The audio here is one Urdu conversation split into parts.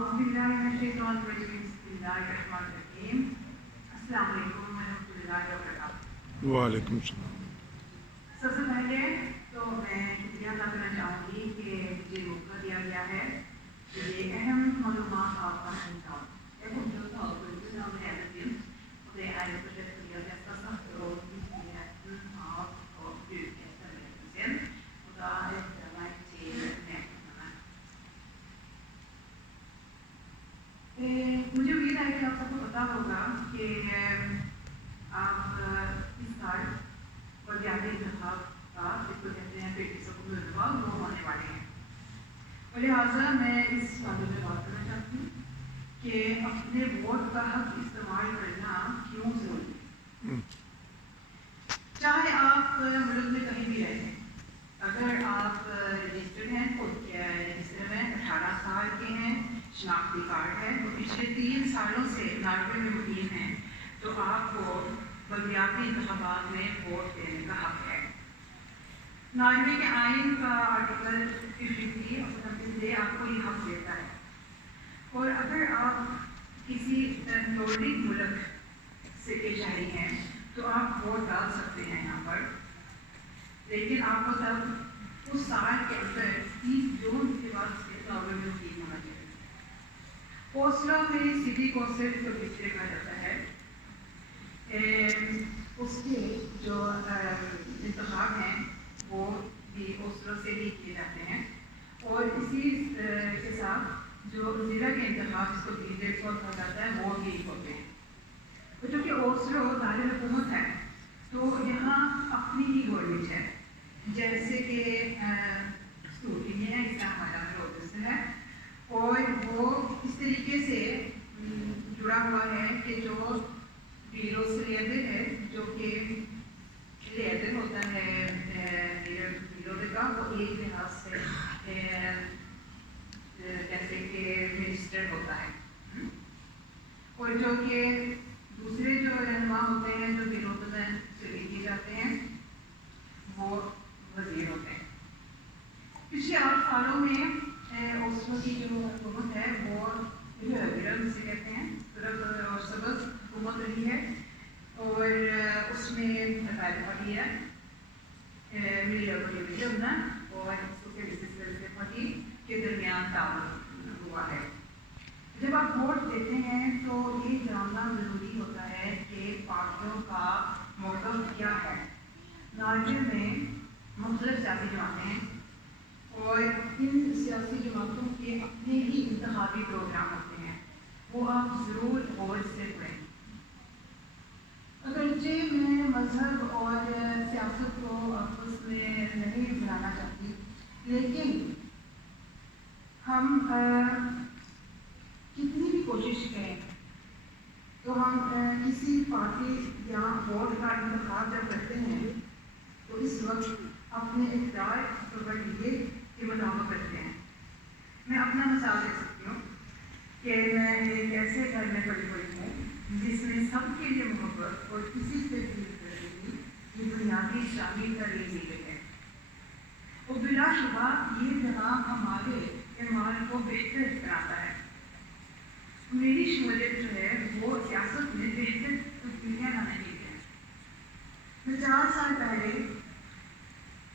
أعوذ بالله من الشيطان الرجيم بسم الله الرحمن الرحيم السلام علیکم ورحمۃ اللہ وبرکاتہ۔ وعلیکم السلام۔ سب سے پہلے تو میں شکریہ ادا کرنا چاہوں گی کہ مجھے موقع دیا گیا ہے کہ یہ اہم معلومات آپ کا انتظام مجھے امید ہے کہ آپ سب کو پتا ہوگا کہ آپ اس سال بلدیاتی انتخاب کا جس کو کہتے ہیں 35 انتخاب وہ ہونے والے ہیں، اور لہٰذا میں اس بارے میں بات کرنا چاہتی ہوں کہ اپنے ووٹ کا حق استعمال کرنا کیوں ضروری ہے۔ چاہے آپ ملک میں کہیں بھی رہیں، اگر آپ رجسٹرڈ ہیں، خود کے رجسٹر میں 18 سال کے ہیں، شناختی کارڈ ہے، تو پچھلے 3 سالوں سے ناروے میں مقیم ہیں، تو آپ کو بلدیاتی انتخابات میں ووٹ دینے کا حق ہے۔ ناروے کے آئین کا آرٹیکل 53 آپ کو یہ حق دیتا ہے، اور اگر آپ کسی نورڈک ملک سے کے شہری ہیں تو آپ ووٹ ڈال سکتے ہیں یہاں پر، لیکن آپ کو تب اس سال کے اندر 30 جون کے بعد ناروے میں مقیم ہونا چاہیے۔ اوسلو میں سٹی کونسل کو بھیجنے کہا جاتا ہے، اس کے جو انتخاب ہیں وہ بھی اوسلو سے ہی کیے جاتے ہیں، اور اسی کے ساتھ جو ضلع کے انتخاب جس کو BZ کہا جاتا ہے وہ بھی ہوتے ہیں۔ تو چونکہ اوسلو دارالحکومت ہے تو یہاں اپنی ہی گورنمنٹ ہے، جیسے کہ اسکوٹی میں ہے، اس کا ہمارا پروسیس ہے، اور وہ اس طریقے سے جڑا ہوا ہے کہ جو بیرو سے لیدر ہے، جو کہ لیدر ہوتا ہے بیرو کا، وہ ایک لحاظ سے جیسے کہ منسٹر ہوتا ہے، اور جو کہ دوسرے جو رہنما ہوتے ہیں جو بیرو میں شریک کیے جاتے ہیں وہ وزیر ہوتے ہیں۔ پچھلے 8 سالوں میں اوسلو کی جو حکومت ہے وہ ریگولر جسے کہتے ہیں اور سبز حکومت رہی ہے، اور اس میں قائد پارٹی ہے اور سوشلسٹ پارٹی کے درمیان تعاون ہوا ہے۔ جب آپ ووٹ دیتے ہیں تو یہ جاننا ضروری ہوتا ہے کہ پارٹیوں کا موقف کیا ہے۔ ناروے میں مختلف سیاسی جماعتیں ہیں، اور ان سیاسی جماعتوں کے اپنے ہی انتخابی پروگرام ہوتے ہیں، وہ آپ ضرور غور سے پڑھیں۔ اگرچہ میں مذہب اور سیاست کو آپس میں نہیں ملانا چاہتی، لیکن ہم کتنی بھی کوشش کریں تو ہم کسی پارٹی یا ووٹ کا انتخاب جب کرتے ہیں تو اس وقت اپنے اقتدار لیے کے مطابق کرتے ہیں۔ میں اپنا مثال دے سکتی ہوں کہ میں ایک ایسے گھر میں پلی بڑی ہوں جس میں سب کے لیے محبت اور کسی سے بھی یہ بنیادی اسلامی تعلیم دی گئی ہے، اور بلا شبہ یہ جگہ ہمارے اعمال کو بہتر بناتا ہے۔ میری شمولیت جو ہے وہ سیاست میں بہتر تبدیلیاں لانے کی ہے۔ میں 4 سال پہلے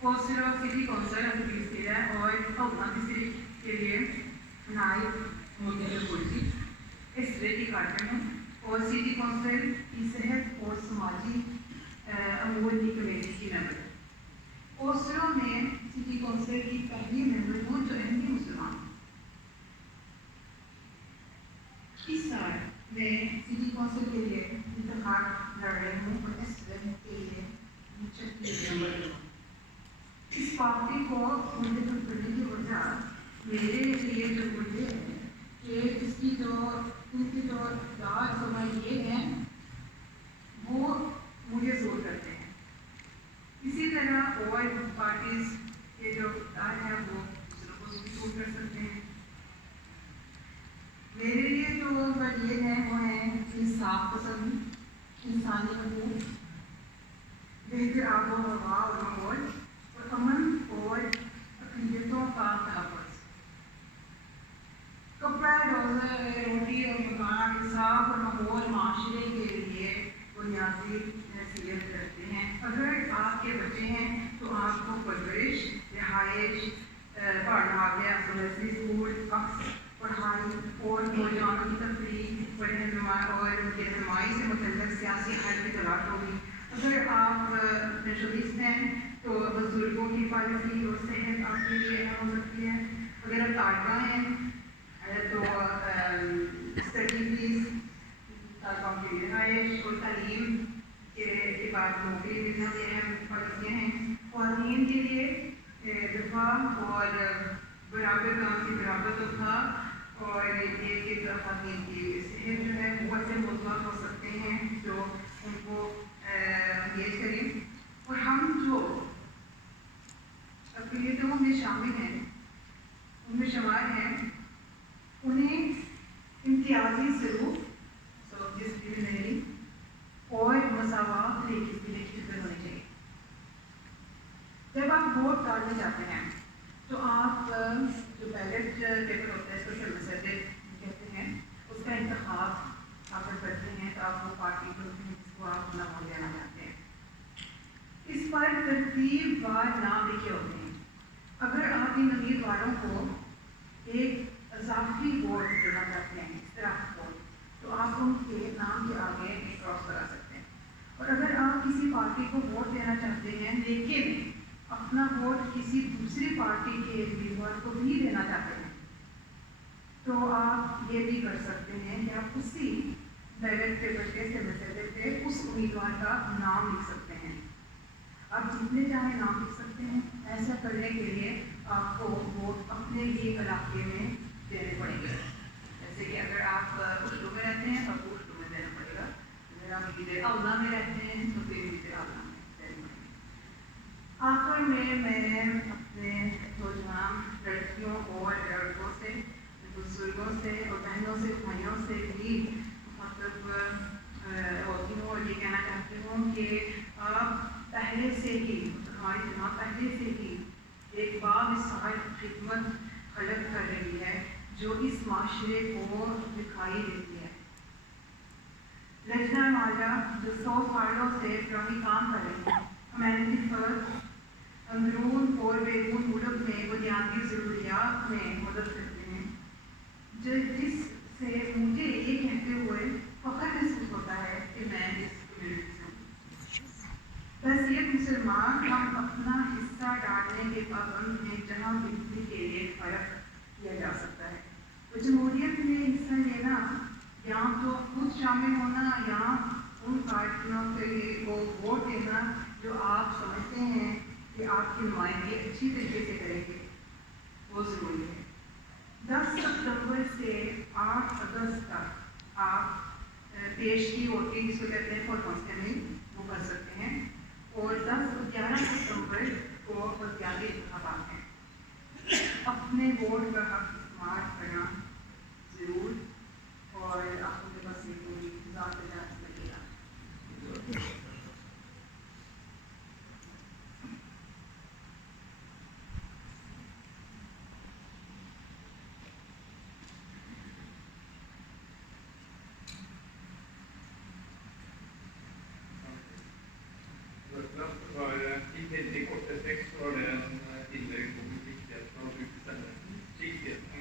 اوسلو سٹی کونسل کیا اور ڈسٹرکٹ کے لیے نائب ہوتی اس کی کارٹن ہوں، اور سٹی کونسل کی صحت اور سماجی امور کی کمیٹی کی ممبر۔ اوسلو میں سٹی کونسل کی پہلی ممبر ہوں جو اہمی مسلمان ہوں۔ اس سال میں سٹی کونسل کے لیے انتخاب لڑ رہی ہوں اور اس کے لیے 36 ممبر ہوں۔ اس پارٹی کو منتخب کرنے کی وجہ میرے لیے جو وجہ ہے کہ ان کی جو دار سمجھ یہ ہیں وہ مجھے زور کرتے ہیں۔ اسی طرح اور پارٹیز کے جو دار ہیں وہ دوسروں کو بھی زور کر سکتے ہیں۔ میرے لیے جو وجہ ہیں وہ ہیں انصاف پسند، انسانی حقوق، بہتر آب و ہوا اور ماحول، اور امن اور اقلیتوں کا تحفظ۔ کپڑا روزہ بنیادی حیثیت رکھتے ہیں۔ اگر آپ کے بچے ہیں تو آپ کو پرورش، رہائش، پڑھانے نرسری اسکول، پڑھائی اور نوجوانوں کی تفریح اور رہنمائی سے متعلق سیاسی حل کی تلاش ہوگی۔ اگر آپ نیشنلسٹ ہیں تو بزرگوں کی پالیسی اور صحت آپ کے لیے اہم ہو سکتی ہے۔ اگر آپ طالبہ ہیں تو اسٹڈی فیس، طالبہ کی رہائش اور تعلیم کے بعد نوکری ملنا بھی اہم پالیسیاں ہیں۔ خواتین کے لیے دفاع اور برابر کام کی برابر تنخواہ اور یہ کہ خواتین کی صحت جو ہے بہت سے موضوعات ہو سکتے ہیں جو ان کو انگیج کریں۔ اور ہم جو اقلیتوں میں شامل ہیں، ان میں شمار ہیں، انہیں امتیازی سلوک ڈسپلنری اور مساوات کی خدمت ہونی چاہیے۔ جب آپ ووٹ ڈالنے جاتے ہیں تو آپ جو بیلٹ پیپر ہوتا ہے، سوشل مسئلے کہتے ہیں، اس کا انتخاب آپ جب کرتے ہیں تو آپ وہ پارٹی چنتے ہیں جس کو آپ اپنا ووٹ دینا چاہتے ہیں۔ اس پر ترتیب وار نام لکھے ہوتے ہیں۔ اگر آپ ان امیدواروں کو ایک اضافی ووٹ دینا چاہتے ہیں، اس طرح ووٹ، تو آپ ان کے نام کے آگے ایک کراس کرا سکتے ہیں۔ اور اگر آپ کسی پارٹی کو ووٹ دینا چاہتے ہیں لیکن اپنا ووٹ کسی دوسری پارٹی کے امیدوار کو بھی دینا چاہتے ہیں، تو آپ یہ بھی کر سکتے ہیں کہ آپ اسی بیلٹ پیپر کے مسئلے پہ اس امیدوار کا نام لکھ سکتے ہیں۔ آپ جتنے چاہیں نام لکھ سکتے ہیں۔ ایسا کرنے کے لیے آپ کو ووٹ اپنے ہی علاقے میں دینے پڑیں گے۔ جیسے کہ اگر آپ اردو میں رہتے ہیں تو آپ کو اردو میں دینا پڑے گا، اگر آپ عید الاضحیٰ میں رہتے ہیں تو پھر عید الاضحیٰ میں دینا پڑے گا۔ آخر میں اپنے نوجوان لڑکیوں اور لڑکوں سے، بزرگوں سے اور بہنوں سے، بھائیوں سے بھی مطلب ہوتی ہوں اور یہ کہنا چاہتی ہوں کہ آپ پہلے سے ہی، ہماری جماعت پہلے سے ہی ایک بامثال خدمت خلق کر رہی ہے جو اس معاشرے کو دکھائی دیتی ہے۔ لجنہ مالا جو 100 سالوں سے پرانے کام کر رہی ہے، ہیومینٹی فرسٹ، اندرون اور بیرون ملک میں بنیادی ضروریات میں مدد کرتے ہیں، جس سے مجھے یہ کہتے ہوئے فخر محسوس ہوتا ہے کہ میں اس کمیونٹی سے ہوں۔ بحیثیت مسلمان ہم اپنا حصہ ڈالنے کے پابند ہیں جہاں بہتری کے لیے فرق کیا جا سکتا ہے۔ تو جمہوریت میں حصہ لینا یا تو خود شامل ہونا یا ان پارٹیوں کے لیے کو ووٹ دینا جو آپ سمجھتے ہیں کہ آپ کی نمائندگی اچھی طریقے سے کریں گے، وہ ضروری ہے۔ 10 ستمبر سے 8 اگست تک آپ پیشگی ووٹنگ جس کو کہتے ہیں فور کانسٹیبل وہ کر سکتے ہیں، اور 11 ستمبر کو بلدیاتی انتخابات ہیں۔ اپنے ووٹ کا حق استعمال کرنا ضرور، اور